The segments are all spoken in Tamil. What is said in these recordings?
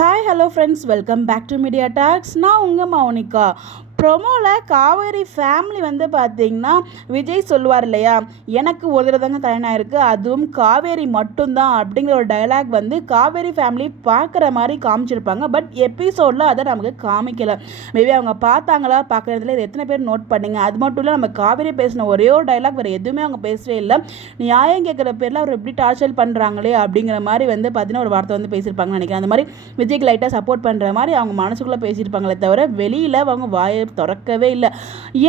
Hi hello friends, welcome back to media talks. நான் உங்கள் மௌனிகா. ப்ரொமோவில் காவேரி ஃபேமிலி பார்த்தீங்கன்னா விஜய் சொல்லுவார் இல்லையா, எனக்கு ஒரு தடவை தாங்க கல்யாணம் ஆயிருக்கு, அதுவும் காவேரி மட்டும்தான் அப்படிங்கிற ஒரு டைலாக் காவேரி ஃபேமிலி பார்க்குற மாதிரி காமிச்சிருப்பாங்க. பட் எபிசோடில் அதை நமக்கு காமிக்கலை. மேபி அவங்க பார்த்தாங்களா பார்க்குறதுல இது எத்தனை பேர் நோட் பண்ணிங்க. அது மட்டும் இல்லை, நம்ம காவேரி பேசின ஒரே ஒரு டைலாக் வேறு எதுவுமே அவங்க பேசவே இல்லை. நியாயம் கேட்குற பேரில் அவர் எப்படி டார்ச்சர் பண்ணுறாங்களே அப்படிங்கிற மாதிரி பார்த்தீங்கன்னா ஒரு வார்த்தை பேசியிருப்பாங்கன்னு நினைக்கிறேன். அந்த மாதிரி விஜய்க்கு லைட்டாக சப்போர்ட் பண்ணுற மாதிரி அவங்க மனசுக்குள்ளே பேசியிருப்பாங்களே தவிர வெளியில் அவங்க வாயை திறக்கவே இல்லை.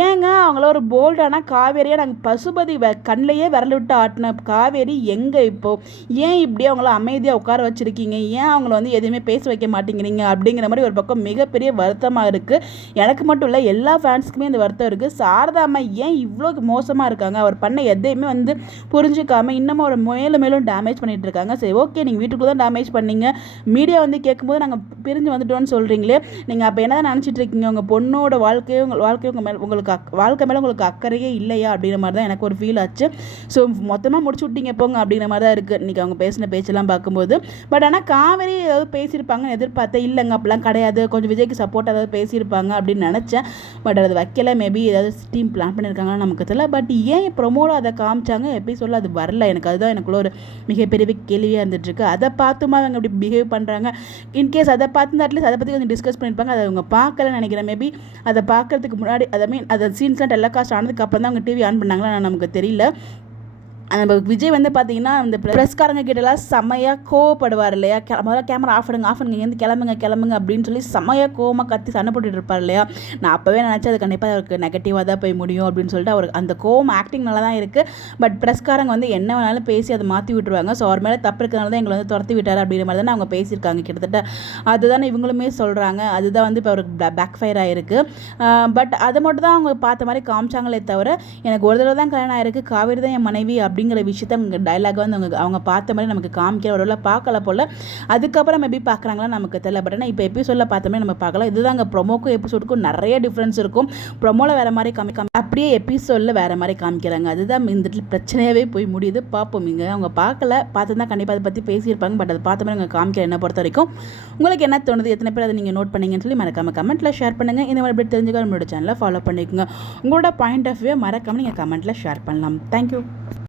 ஏங்க அவங்கள ஒரு போல்டான காவேரியாக நாங்கள் பசுபதி கண்ணிலையே விரல் விட்டு ஆட்டின காவேரி எங்கே இப்போது? ஏன் இப்படி அவங்கள அமைதியாக உட்கார வச்சுருக்கீங்க? ஏன் அவங்கள எதுவுமே பேச வைக்க மாட்டேங்கிறீங்க அப்படிங்கிற மாதிரி ஒரு பக்கம் மிகப்பெரிய வருத்தமாக இருக்குது. எனக்கு மட்டும் இல்லை, எல்லா ஃபேன்ஸுக்குமே இந்த வருத்தம் இருக்குது. சாரதாம்மா ஏன் இவ்வளோ மோசமாக இருக்காங்க? அவர் பண்ண எதையுமே புரிஞ்சுக்காமல் இன்னமும் ஒரு மேலும் மேலும் டேமேஜ் பண்ணிகிட்டு இருக்காங்க. சரி, ஓகே, நீங்கள் வீட்டுக்குள்ளே தான் டேமேஜ் பண்ணீங்க, மீடியா கேட்கும்போது நாங்கள் பிரிஞ்சு வந்துட்டோன்னு சொல்கிறீங்களே, நீங்கள் அப்போ என்ன தான் நினச்சிட்டு இருக்கீங்க? உங்கள் பொண்ணோட வாழ்க்கையை உங்கள் மேலே வாழ்க்கை மேலே உங்களுக்கு அக்கறையே இல்லையா அப்படிங்கிற மாதிரி தான் எனக்கு ஒரு ஃபீல் ஆச்சு. ஸோ மொத்தமாக முடிச்சு விட்டீங்க போங்க அப்படிங்கிற மாதிரி தான் இருக்குது இன்றைக்கி அவங்க பேசின பேச்செல்லாம் பார்க்கும்போது. பட் ஆனால் காவேரி ஏதாவது பேசியிருப்பாங்கன்னு எதிர்பார்த்தேன். இல்லைங்க, அப்படிலாம் கிடையாது, கொஞ்சம் விஜய்க்கு சப்போர்ட் ஏதாவது பேசியிருப்பாங்க அப்படின்னு நினச்சேன். பட் அது வைக்கல. மேபி ஏதாவது டீம் பிளான் பண்ணியிருக்காங்கன்னு நமக்கு தெரியல. பட் ஏன் ப்ரொமோவில் அதை காமிச்சாங்க, எபிசோடில் அது வரல? எனக்கு அதுதான் எனக்குள்ள ஒரு மிகப்பெரிய கேள்வியாக இருந்துகிட்ருக்கு. அதை பார்த்துமா அவங்க அப்படி பிஹேவ் பண்ணுறாங்க? இன்கேஸ் அதை பார்த்து அட்லீஸ்ட் அதை பற்றி கொஞ்சம் டிஸ்கஸ் பண்ணியிருப்பாங்க. அதை அவங்க பார்க்கலன்னு நினைக்கிறேன். மேபி அதை பார்க்கறதுக்கு முன்னாடி அதை சீன்ஸ்லாம் டெலிகாஸ்ட் ஆனதுக்கு அப்புறம் தான் அவங்க டிவி ஆன் பண்ணாங்களா நமக்கு தெரியல. நம்ம விஜய் பார்த்தீங்கன்னா அந்த ப்ரெஸ்காரங்க கிட்டலாம் செம்மையாக கோவப்படுவார் இல்லையா, முதல்ல கேமரா ஆஃப் பண்ணுங்க இங்கேருந்து கிளம்புங்க அப்படின்னு சொல்லி செம்மையாக கோவமாக கத்தி சண்டை போட்டுட்டு இருப்பார் இல்லையா. நான் அப்போவே நினச்சேன் அது கண்டிப்பாக அவருக்கு நெகட்டிவாக தான் போய் முடியும் அப்படின்னு சொல்லிட்டு. அவர் அந்த கோவம் ஆக்டிங் நல்லா தான் இருக்குது. பட் ப்ரெஸ்காரங்க என்ன வேணாலும் பேசி அதை மாற்றி விட்டுருவாங்க. ஸோ அவர் மேலே தப்பு இருக்கிறனால தான் எங்களை துரத்தி விட்டார் அப்படிங்கிற மாதிரி தானே அவங்க பேசியிருக்காங்க கிட்டத்தட்ட. அதுதானே இவங்களுமே சொல்கிறாங்க. அதுதான் இப்போ அவருக்கு பேக் ஃபயர் ஆகிருக்கு. பட் அதை மட்டும் தான் அவங்க பார்த்த மாதிரி காமிச்சாங்களே தவிர, எனக்கு ஒரு தடவை தான் கல்யாணம் ஆயிருக்கு, காவேரி தான் என் மனைவி அப்படிங்கிற விஷயத்த அவங்க டைலாக் அவங்க பார்த்த மாதிரி நமக்கு காமிக்கிற ஒரு பார்க்கல போல். அதுக்கப்புறம் மேபி பார்க்குறாங்களா நமக்கு தெரியல. பட் ஆனால் இப்போ எபிசோடில் பார்த்த மாதிரி நம்ம பார்க்கலாம். இதுதாங்க ப்ரொமோக்கும் எபிசோடுக்கும் நிறைய டிஃப்ரென்ஸ் இருக்கும். ப்ரொமோவில் வேறு மாதிரி அப்படியே எபிசோடில் வேறு மாதிரி காமிக்கிறாங்க. அதுதான் இந்த பிரச்சனையாகவே போய் முடியுது. பார்ப்போம். இங்கே அவங்க பார்த்துருந்தா கண்டிப்பாக அதை பற்றி பேசியிருப்பாங்க. பட் அதை பார்த்த மாதிரி அவங்க காமிக்கிற என்ன பொறுத்த வரைக்கும் உங்களுக்கு என்ன தோணுது? எத்தனை பேர் அதை நீங்கள் நோட் பண்ணீங்கன்னு சொல்லி மறக்காமல் கமெண்ட்டில் ஷேர் பண்ணுங்கள். இந்த மாதிரி தெரிஞ்சுக்க நம்மளோட சேனலை ஃபாலோ பண்ணிக்கோங்க. உங்களோட பாயிண்ட் ஆஃப் வியூ மறக்காமல் நீங்கள் கமெண்ட்டில் ஷேர் பண்ணலாம். தேங்க்யூ.